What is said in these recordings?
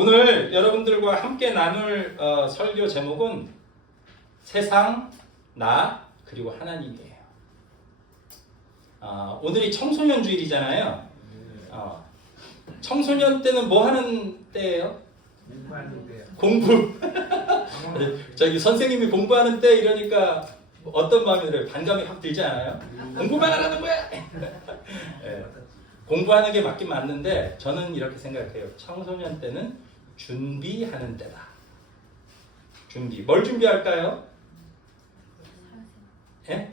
오늘 여러분들과 함께 나눌 설교 제목은 세상, 나, 그리고 하나님이에요. 오늘이 청소년 주일이잖아요. 청소년 때는 뭐 하는 때예요? 공부하는 때요. 공부. 저기 선생님이 공부하는 때 이러니까 어떤 마음이 들어요? 반감이 확 들지 않아요? 공부만 하라는 거야. 네. 공부하는 게 맞긴 맞는데 저는 이렇게 생각해요. 청소년 때는 준비하는 때다. 준비. 뭘 준비할까요? 예?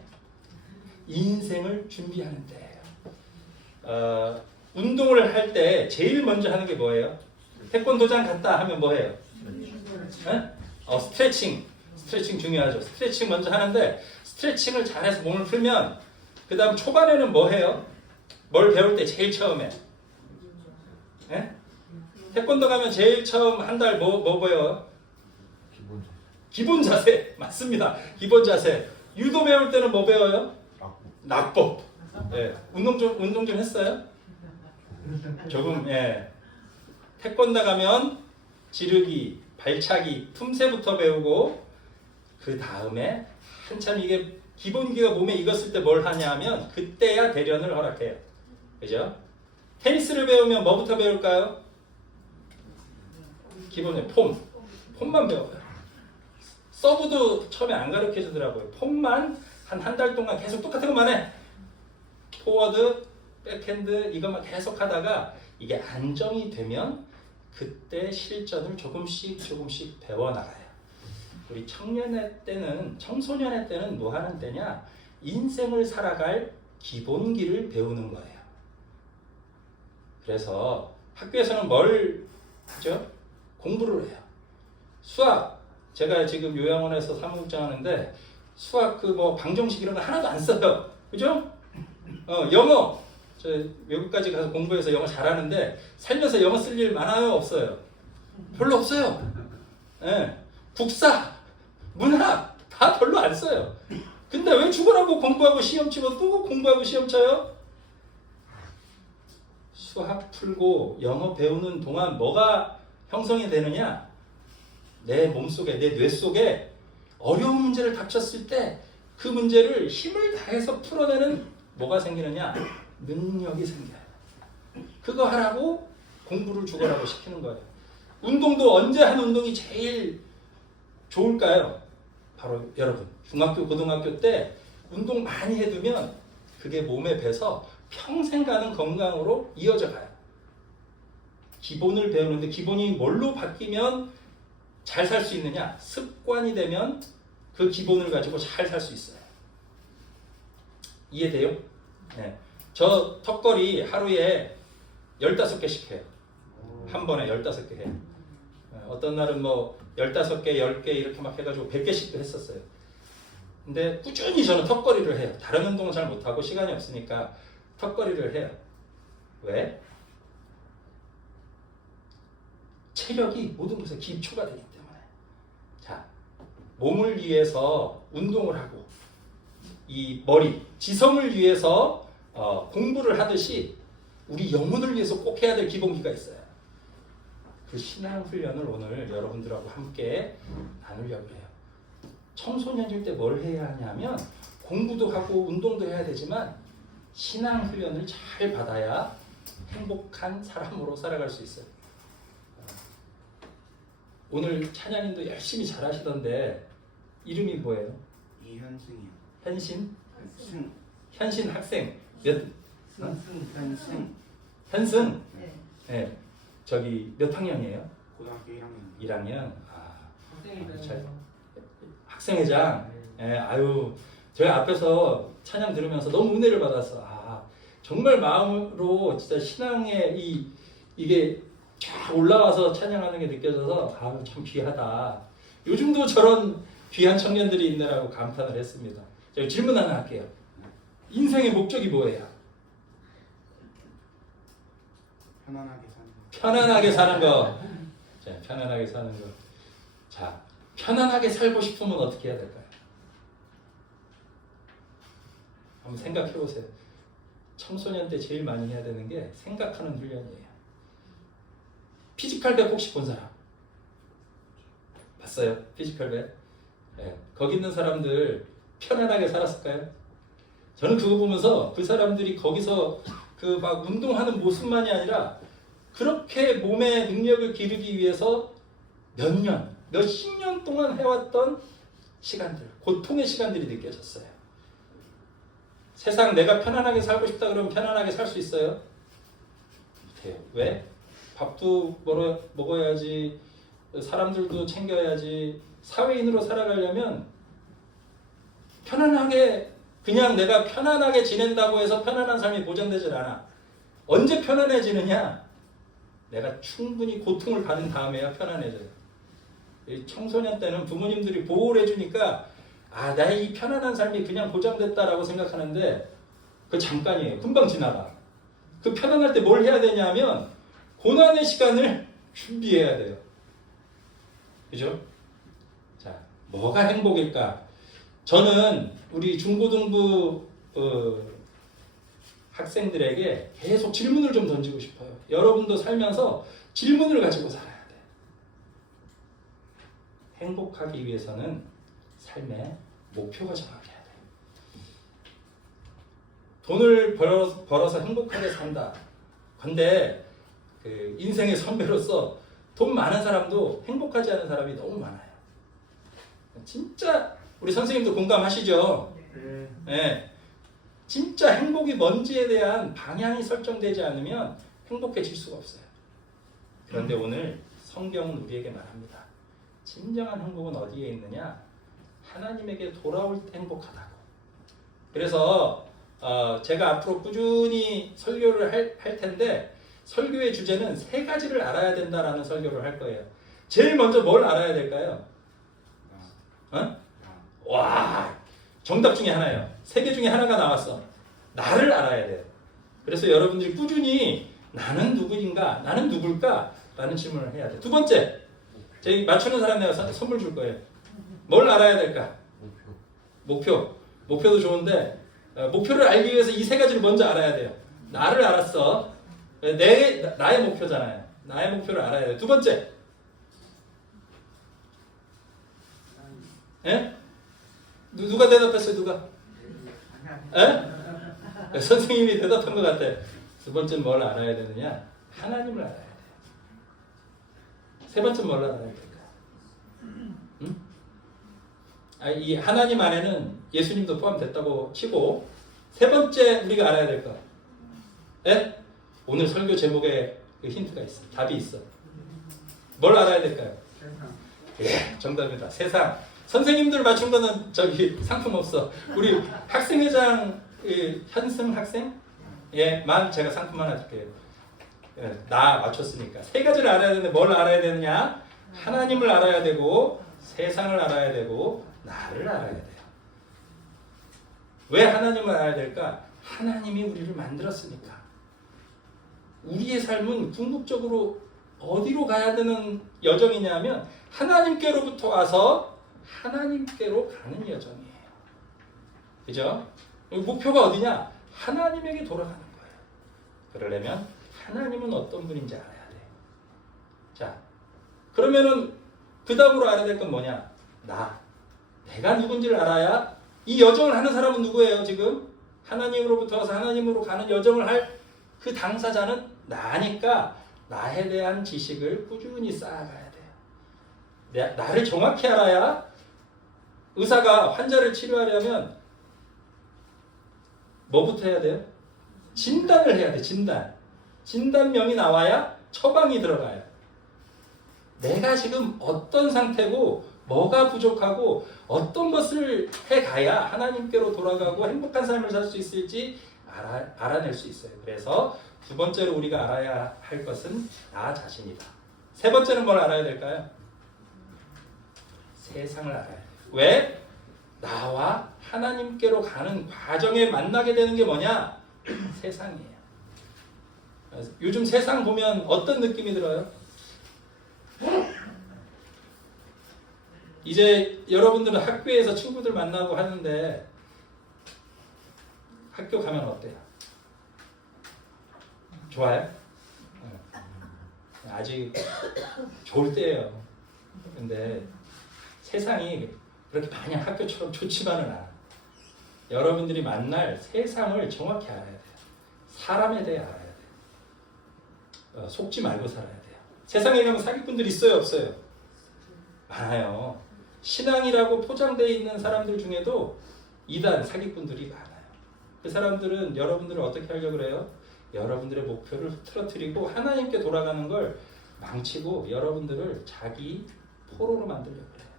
인생을 준비하는 때예요. 운동을 할 때 제일 먼저 하는 게 뭐예요? 태권도장 갔다 하면 뭐해요? 스트레칭. 스트레칭 중요하죠. 스트레칭 먼저 하는데 스트레칭을 잘해서 몸을 풀면 그 다음 초반에는 뭐 해요? 뭘 배울 때 제일 처음에? 예? 태권도 가면 제일 처음 한 달 뭐 배워요? 기본 자세. 맞습니다. 기본 자세. 유도 배울 때는 뭐 배워요? 낙법. 예. 운동 좀 했어요? 조금. 예. 태권도 가면 지르기, 발차기, 틈새부터 배우고 그 다음에 한참 이게 기본기가 몸에 익었을 때 뭘 하냐면 그때야 대련을 허락해요. 그죠? 테니스를 배우면 뭐부터 배울까요? 기본에 폼만 배워요. 서브도 처음에 안 가르쳐 주더라고요. 폼만 한 달 동안 계속 똑같은 것만 해. 포워드, 백핸드 이것만 계속 하다가 이게 안정이 되면 그때 실전을 조금씩 배워나가요. 우리 청소년의 때는 뭐 하는 때냐? 인생을 살아갈 기본기를 배우는 거예요. 그래서 학교에서는 뭘 하죠? 공부를 해요. 수학, 제가 지금 요양원에서 사무국장 하는데 수학 방정식 이런 거 하나도 안 써요. 그죠? 영어, 저 외국까지 가서 공부해서 영어 잘하는데 살면서 영어 쓸 일 많아요? 없어요? 별로 없어요. 네. 국사, 문학 다 별로 안 써요. 근데 왜 죽으라고 공부하고 시험 치고 또 공부하고 시험 쳐요? 수학 풀고 영어 배우는 동안 뭐가 형성이 되느냐? 내 몸속에, 내 뇌 속에 어려운 문제를 닥쳤을 때 그 문제를 힘을 다해서 풀어내는 뭐가 생기느냐? 능력이 생겨요. 그거 하라고 공부를 죽어라고 시키는 거예요. 운동도 언제 한 운동이 제일 좋을까요? 바로 여러분 중학교, 고등학교 때 운동 많이 해두면 그게 몸에 배서 평생 가는 건강으로 이어져 가요. 기본을 배우는데 기본이 뭘로 바뀌면 잘 살 수 있느냐? 습관이 되면 그 기본을 가지고 잘 살 수 있어요. 이해돼요? 네. 저 턱걸이 하루에 15개씩 해요. 한 번에 15개 해요. 어떤 날은 15개, 10개 이렇게 막 해가지고 100개씩도 했었어요. 근데 꾸준히 저는 턱걸이를 해요. 다른 운동은 잘 못하고 시간이 없으니까 턱걸이를 해요. 왜? 체력이 모든 것에 기초가 되기 때문에. 자, 몸을 위해서 운동을 하고 이 머리, 지성을 위해서 공부를 하듯이 우리 영혼을 위해서 꼭 해야 될 기본기가 있어요. 그 신앙 훈련을 오늘 여러분들하고 함께 나누려고 해요. 청소년일 때 뭘 해야 하냐면 공부도 하고 운동도 해야 되지만 신앙 훈련을 잘 받아야 행복한 사람으로 살아갈 수 있어요. 오늘 찬양님도 열심히 잘하시던데 이름이 뭐예요? 이현승이요. 현신? 승. 현신 학생 현승. 현승? 네. 네. 저기 몇 학년이에요? 고등학교 1학년. 1학년? 학생회장. 학생회장? 네. 아유, 저희 앞에서 찬양 들으면서 너무 은혜를 받았어. 정말 마음으로 진짜 신앙의 이게 쫙 올라와서 찬양하는 게 느껴져서 참 귀하다. 요즘도 저런 귀한 청년들이 있네라고 감탄을 했습니다. 제가 질문 하나 할게요. 인생의 목적이 뭐예요? 편안하게 사는 거. 자, 편안하게 사는 거. 자, 편안하게 살고 싶으면 어떻게 해야 될까요? 한번 생각해 보세요. 청소년 때 제일 많이 해야 되는 게 생각하는 훈련이에요. 피지컬백 혹시 본 사람? 봤어요? 피지컬백? 네. 거기 있는 사람들 편안하게 살았을까요? 저는 그거 보면서 그 사람들이 거기서 그 막 운동하는 모습만이 아니라 그렇게 몸의 능력을 기르기 위해서 몇 년, 몇십 년 동안 해왔던 시간들, 고통의 시간들이 느껴졌어요. 세상 내가 편안하게 살고 싶다 그러면 편안하게 살 수 있어요? 못해요. 왜? 밥도 먹어야지, 사람들도 챙겨야지, 사회인으로 살아가려면 편안하게, 그냥 내가 편안하게 지낸다고 해서 편안한 삶이 보장되질 않아. 언제 편안해지느냐? 내가 충분히 고통을 받은 다음에야 편안해져요. 청소년 때는 부모님들이 보호를 해주니까 나의 이 편안한 삶이 그냥 보장됐다라고 생각하는데 그 잠깐이에요. 금방 지나가. 그 편안할 때 뭘 해야 되냐면 고난의 시간을 준비해야 돼요. 그죠? 자, 뭐가 행복일까? 저는 우리 중고등부 학생들에게 계속 질문을 좀 던지고 싶어요. 여러분도 살면서 질문을 가지고 살아야 돼. 행복하기 위해서는 삶의 목표가 정확해야 돼. 돈을 벌어서 행복하게 산다. 근데 그 인생의 선배로서 돈 많은 사람도 행복하지 않은 사람이 너무 많아요. 진짜 우리 선생님도 공감하시죠? 네. 진짜 행복이 뭔지에 대한 방향이 설정되지 않으면 행복해질 수가 없어요. 그런데 오늘 성경은 우리에게 말합니다. 진정한 행복은 어디에 있느냐? 하나님에게 돌아올 때 행복하다고. 그래서 제가 앞으로 꾸준히 설교를 할 텐데 설교의 주제는 3가지를 알아야 된다라는 설교를 할 거예요. 제일 먼저 뭘 알아야 될까요? 와, 정답 중에 하나예요. 3개 중에 하나가 나왔어. 나를 알아야 돼요. 그래서 여러분들이 꾸준히 나는 누구인가, 나는 누굴까? 라는 질문을 해야 돼요. 2번째, 저희 맞추는 사람 내가 선물 줄 거예요. 뭘 알아야 될까? 목표도 좋은데 목표를 알기 위해서 이 3가지를 먼저 알아야 돼요. 나를 알았어. 나의 목표잖아요. 나의 목표를 알아야 돼요. 2번째, 예? 누가 대답했어요? 누가? 예? 선생님이 대답한 것 같아. 2번째는 뭘 알아야 되느냐? 하나님을 알아야 돼. 3번째는 뭘 알아야 될까? 응? 이 하나님 안에는 예수님도 포함됐다고 치고 3번째 우리가 알아야 될 거. 예? 오늘 설교 제목에 그 힌트가 있어. 답이 있어. 뭘 알아야 될까요? 예, 정답이다. 세상. 선생님들 맞춘 거는 저기 상품 없어. 우리 학생회장 현승 학생? 만 제가 상품 하나 줄게요. 예, 나 맞췄으니까. 3가지를 알아야 되는데 뭘 알아야 되느냐? 하나님을 알아야 되고 세상을 알아야 되고 나를 알아야 돼요. 왜 하나님을 알아야 될까? 하나님이 우리를 만들었으니까. 우리의 삶은 궁극적으로 어디로 가야 되는 여정이냐면 하나님께로부터 와서 하나님께로 가는 여정이에요. 그죠? 목표가 어디냐? 하나님에게 돌아가는 거예요. 그러려면 하나님은 어떤 분인지 알아야 돼. 자, 그러면은 그 다음으로 알아야 될 건 뭐냐? 내가 누군지를 알아야 이 여정을 하는 사람은 누구예요? 지금 하나님으로부터 와서 하나님으로 가는 여정을 할 그 당사자는 나니까 나에 대한 지식을 꾸준히 쌓아가야 돼요. 나를 정확히 알아야 의사가 환자를 치료하려면 뭐부터 해야 돼요? 진단을 해야 돼. 진단명이 나와야 처방이 들어가요. 내가 지금 어떤 상태고 뭐가 부족하고 어떤 것을 해가야 하나님께로 돌아가고 행복한 삶을 살 수 있을지 알아낼 수 있어요. 그래서 2번째로 우리가 알아야 할 것은 나 자신이다. 3번째는 뭘 알아야 될까요? 세상을 알아야 돼요. 왜? 나와 하나님께로 가는 과정에 만나게 되는 게 뭐냐? 세상이에요. 요즘 세상 보면 어떤 느낌이 들어요? 이제 여러분들은 학교에서 친구들 만나고 하는데 학교 가면 어때요? 좋아요? 아직 좋을 때예요. 근데 세상이 그렇게 마냥 학교처럼 좋지만은 않아. 여러분들이 만날 세상을 정확히 알아야 돼요. 사람에 대해 알아야 돼요. 속지 말고 살아야 돼요. 세상에 가면 사기꾼들 있어요, 없어요? 많아요. 신앙이라고 포장되어 있는 사람들 중에도 이단 사기꾼들이 많아요. 그 사람들은 여러분들을 어떻게 하려고 그래요? 여러분들의 목표를 흐트러뜨리고 하나님께 돌아가는 걸 망치고 여러분들을 자기 포로로 만들려고 그래요.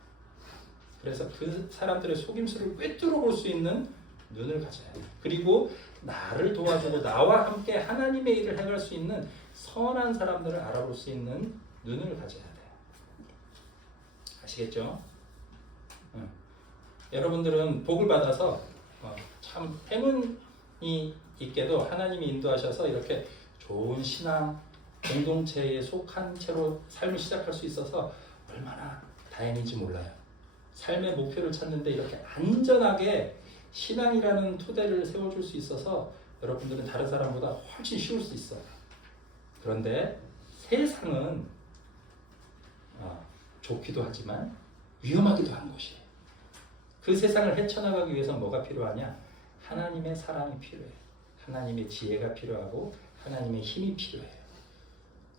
그래서 그 사람들의 속임수를 꿰뚫어 볼 수 있는 눈을 가져야 돼요. 그리고 나를 도와주고 나와 함께 하나님의 일을 해갈 수 있는 선한 사람들을 알아볼 수 있는 눈을 가져야 돼요. 아시겠죠? 여러분들은 복을 받아서 참 행운이 있게도 하나님이 인도하셔서 이렇게 좋은 신앙 공동체에 속한 채로 삶을 시작할 수 있어서 얼마나 다행인지 몰라요. 삶의 목표를 찾는데 이렇게 안전하게 신앙이라는 토대를 세워줄 수 있어서 여러분들은 다른 사람보다 훨씬 쉬울 수 있어요. 그런데 세상은 좋기도 하지만 위험하기도 한 곳이에요. 그 세상을 헤쳐나가기 위해서 뭐가 필요하냐? 하나님의 사랑이 필요해요. 하나님의 지혜가 필요하고 하나님의 힘이 필요해요.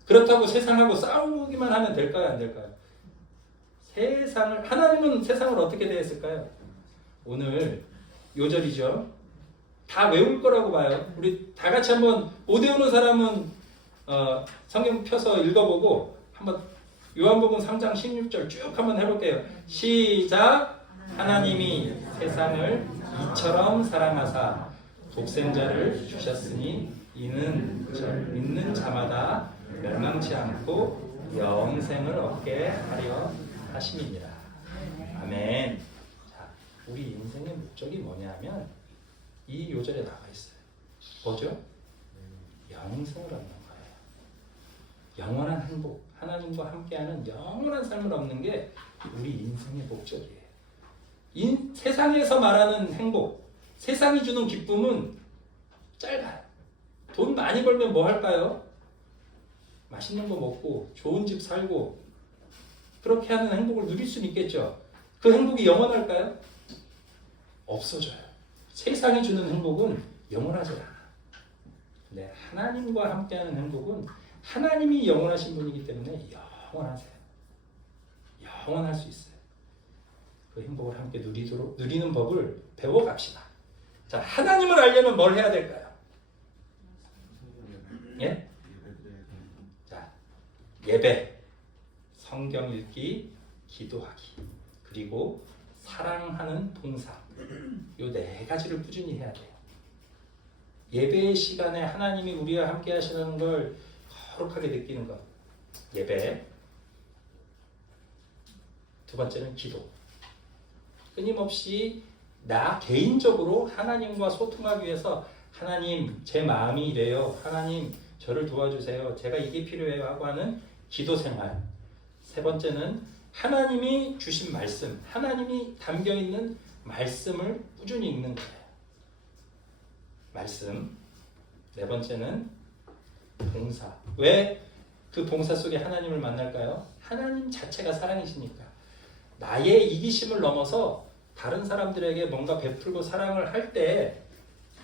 그렇다고 세상하고 싸우기만 하면 될까요? 안 될까요? 하나님은 세상을 어떻게 대했을까요? 오늘 요절이죠. 다 외울 거라고 봐요. 우리 다 같이 한번 못 외우는 사람은 성경 펴서 읽어보고 한번 요한복음 3장 16절 쭉 한번 해볼게요. 시작. 하나님이 세상을 이처럼 사랑하사 독생자를 주셨으니 이는 믿는 자마다 멸망치 않고 영생을 얻게 하려 하심이니라. 아멘. 자, 우리 인생의 목적이 뭐냐면 이 요절에 나와 있어요. 뭐죠? 영생을 얻는 거예요. 영원한 행복, 하나님과 함께하는 영원한 삶을 얻는 게 우리 인생의 목적이에요. 세상에서 말하는 행복, 세상이 주는 기쁨은 짧아요. 돈 많이 벌면 뭐 할까요? 맛있는 거 먹고 좋은 집 살고 그렇게 하는 행복을 누릴 수는 있겠죠. 그 행복이 영원할까요? 없어져요. 세상이 주는 행복은 영원하지 않아. 근데 하나님과 함께하는 행복은 하나님이 영원하신 분이기 때문에 영원하세요. 영원할 수 있어요. 그 행복을 함께 누리는 법을 배워갑시다. 자, 하나님을 알려면 뭘 해야 될까요? 예? 자, 예배, 성경 읽기, 기도하기, 그리고 사랑하는 봉사. 요 네 가지를 꾸준히 해야 돼요. 예배의 시간에 하나님이 우리와 함께 하시는 걸 거룩하게 느끼는 것. 예배. 두 번째는 기도. 끊임없이 나 개인적으로 하나님과 소통하기 위해서 하나님 제 마음이 이래요. 하나님 저를 도와주세요. 제가 이게 필요해요 하고 하는 기도 생활. 세 번째는 하나님이 주신 말씀, 하나님이 담겨있는 말씀을 꾸준히 읽는 거예요. 말씀. 네 번째는 봉사. 왜 그 봉사 속에 하나님을 만날까요? 하나님 자체가 사랑이시니까. 나의 이기심을 넘어서 다른 사람들에게 뭔가 베풀고 사랑을 할 때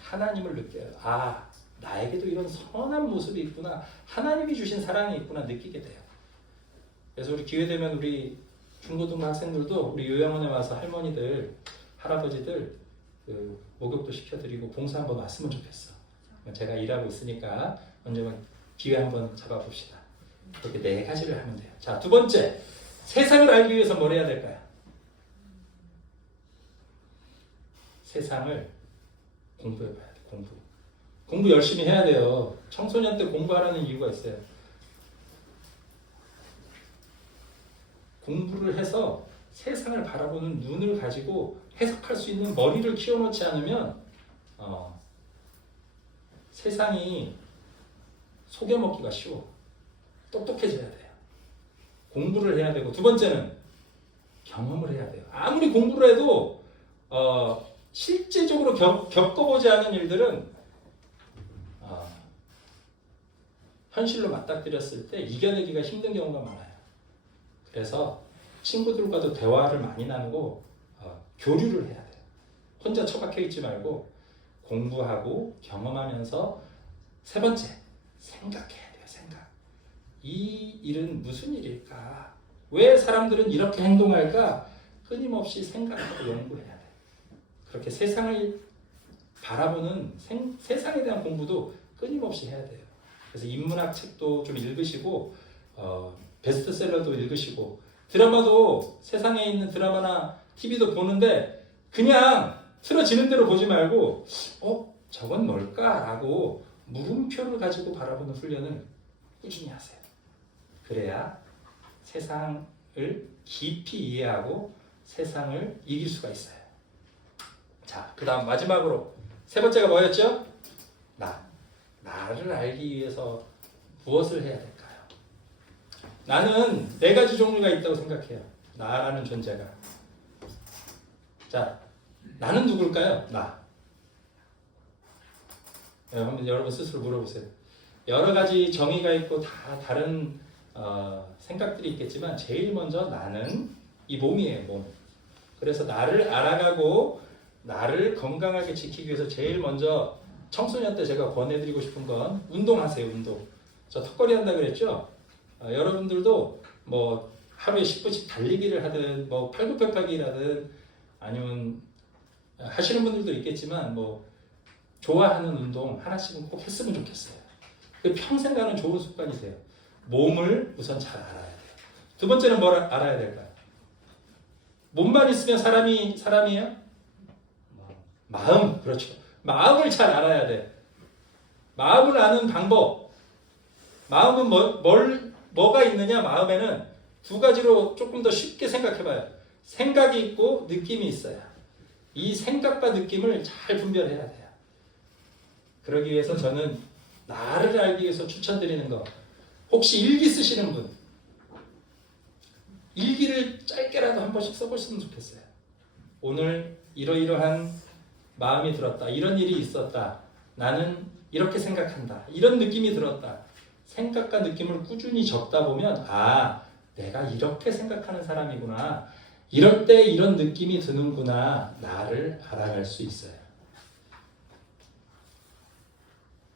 하나님을 느껴요. 아, 나에게도 이런 선한 모습이 있구나. 하나님이 주신 사랑이 있구나 느끼게 돼요. 그래서 우리 기회 되면 우리 중고등부 학생들도 우리 요양원에 와서 할머니들, 할아버지들 목욕도 시켜드리고 봉사 한번 왔으면 좋겠어. 제가 일하고 있으니까 언제면 기회 한번 잡아봅시다. 그렇게 네 가지를 하면 돼요. 자, 두 번째, 세상을 알기 위해서 뭘 해야 될까요? 세상을 공부해봐야 돼. 공부 열심히 해야 돼요. 청소년 때 공부하라는 이유가 있어요. 공부를 해서 세상을 바라보는 눈을 가지고 해석할 수 있는 머리를 키워놓지 않으면 세상이 속여먹기가 쉬워. 똑똑해져야 돼요. 공부를 해야 되고, 두 번째는 경험을 해야 돼요. 아무리 공부를 해도 실제적으로 겪어보지 않은 일들은 현실로 맞닥뜨렸을 때 이겨내기가 힘든 경우가 많아요. 그래서 친구들과도 대화를 많이 나누고 교류를 해야 돼요. 혼자 처박혀 있지 말고 공부하고 경험하면서 세 번째, 생각해야 돼요. 생각. 이 일은 무슨 일일까? 왜 사람들은 이렇게 행동할까? 끊임없이 생각하고 연구해야 돼요. 그렇게 세상을 바라보는 세상에 대한 공부도 끊임없이 해야 돼요. 그래서 인문학 책도 좀 읽으시고 베스트셀러도 읽으시고 드라마도 세상에 있는 드라마나 TV도 보는데 그냥 틀어지는 대로 보지 말고 저건 뭘까라고 물음표를 가지고 바라보는 훈련을 꾸준히 하세요. 그래야 세상을 깊이 이해하고 세상을 이길 수가 있어요. 자, 그 다음 마지막으로 세 번째가 뭐였죠? 나를 알기 위해서 무엇을 해야 될까요? 나는 네 가지 종류가 있다고 생각해요. 나라는 존재가. 자, 나는 누굴까요? 한번 여러분 스스로 물어보세요. 여러 가지 정의가 있고 다 다른 생각들이 있겠지만 제일 먼저 나는 이 몸이에요. 몸. 그래서 나를 알아가고 나를 건강하게 지키기 위해서 제일 먼저 청소년 때 제가 권해드리고 싶은 건 운동하세요. 운동. 저 턱걸이 한다 그랬죠? 여러분들도 뭐 하루에 10분씩 달리기를 하든 뭐 팔굽혀펴기를 하든 아니면 하시는 분들도 있겠지만 뭐 좋아하는 운동 하나씩은 꼭 했으면 좋겠어요. 그 평생 가는 좋은 습관이세요. 몸을 우선 잘 알아야 돼요. 두 번째는 뭘 알아야 될까요? 몸만 있으면 사람이에요? 마음, 그렇죠. 마음을 잘 알아야 돼. 마음을 아는 방법. 마음은 뭐가 있느냐? 마음에는 두 가지로 조금 더 쉽게 생각해봐요. 생각이 있고 느낌이 있어요. 이 생각과 느낌을 잘 분별해야 돼요. 그러기 위해서 저는 나를 알기 위해서 추천드리는 거. 혹시 일기 쓰시는 분, 일기를 짧게라도 한 번씩 써보시면 좋겠어요. 오늘 이러이러한 마음이 들었다. 이런 일이 있었다. 나는 이렇게 생각한다. 이런 느낌이 들었다. 생각과 느낌을 꾸준히 적다 보면 내가 이렇게 생각하는 사람이구나. 이럴 때 이런 느낌이 드는구나. 나를 알아갈 수 있어요.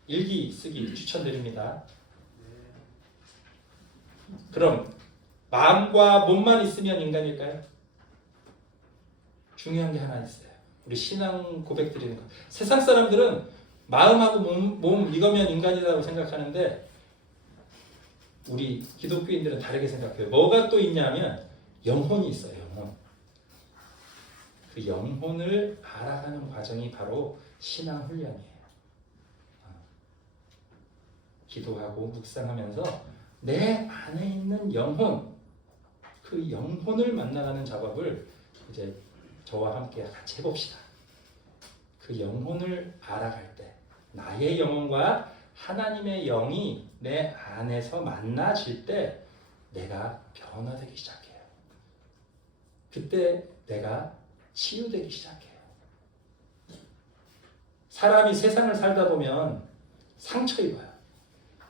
일기 쓰기 추천드립니다. 그럼 마음과 몸만 있으면 인간일까요? 중요한 게 하나 있어요. 우리 신앙 고백 드리는 거. 세상 사람들은 마음하고 몸 이거면 인간이라고 생각하는데 우리 기독교인들은 다르게 생각해요. 뭐가 또 있냐면 영혼이 있어요. 영혼. 그 영혼을 알아가는 과정이 바로 신앙 훈련이에요. 기도하고 묵상하면서 내 안에 있는 영혼, 그 영혼을 만나가는 작업을 이제 저와 함께 같이 해봅시다. 그 영혼을 알아갈 때 나의 영혼과 하나님의 영이 내 안에서 만나질 때 내가 변화되기 시작해요. 그때 내가 치유되기 시작해요. 사람이 세상을 살다 보면 상처 입어요.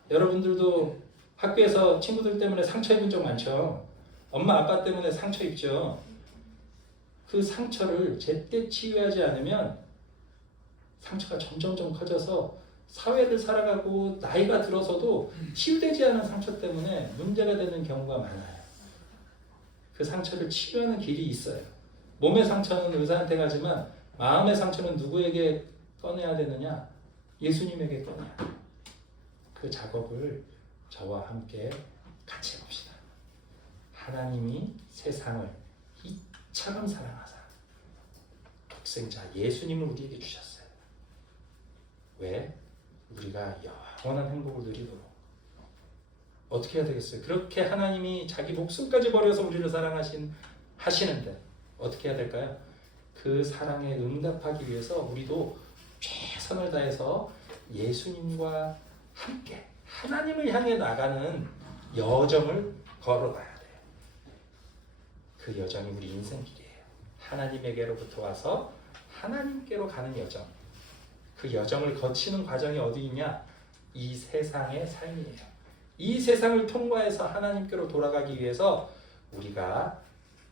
여러분들도 학교에서 친구들 때문에 상처 입은 적 많죠. 엄마 아빠 때문에 상처 입죠. 그 상처를 제때 치유하지 않으면 상처가 점점점 커져서 사회를 살아가고 나이가 들어서도 치유되지 않은 상처 때문에 문제가 되는 경우가 많아요. 그 상처를 치유하는 길이 있어요. 몸의 상처는 의사한테 가지만 마음의 상처는 누구에게 꺼내야 되느냐? 예수님에게 꺼내야 돼요. 그 작업을 저와 함께 같이 해봅시다. 하나님이 세상을 이처럼 사랑하사 독생자 예수님을 우리에게 주셨어요. 왜? 우리가 영원한 행복을 누리도록. 어떻게 해야 되겠어요? 그렇게 하나님이 자기 목숨까지 버려서 우리를 하시는데 어떻게 해야 될까요? 그 사랑에 응답하기 위해서 우리도 최선을 다해서 예수님과 함께 하나님을 향해 나가는 여정을 걸어가야 돼요. 그 여정이 우리 인생길이에요. 하나님에게로부터 와서 하나님께로 가는 여정. 그 여정을 거치는 과정이 어디 있냐? 이 세상의 삶이에요. 이 세상을 통과해서 하나님께로 돌아가기 위해서 우리가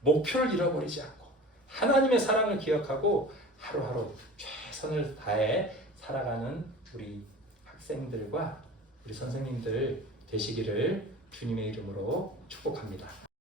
목표를 잃어버리지 않고 하나님의 사랑을 기억하고 하루하루 최선을 다해 살아가는 우리 학생들과 우리 선생님들 되시기를 주님의 이름으로 축복합니다.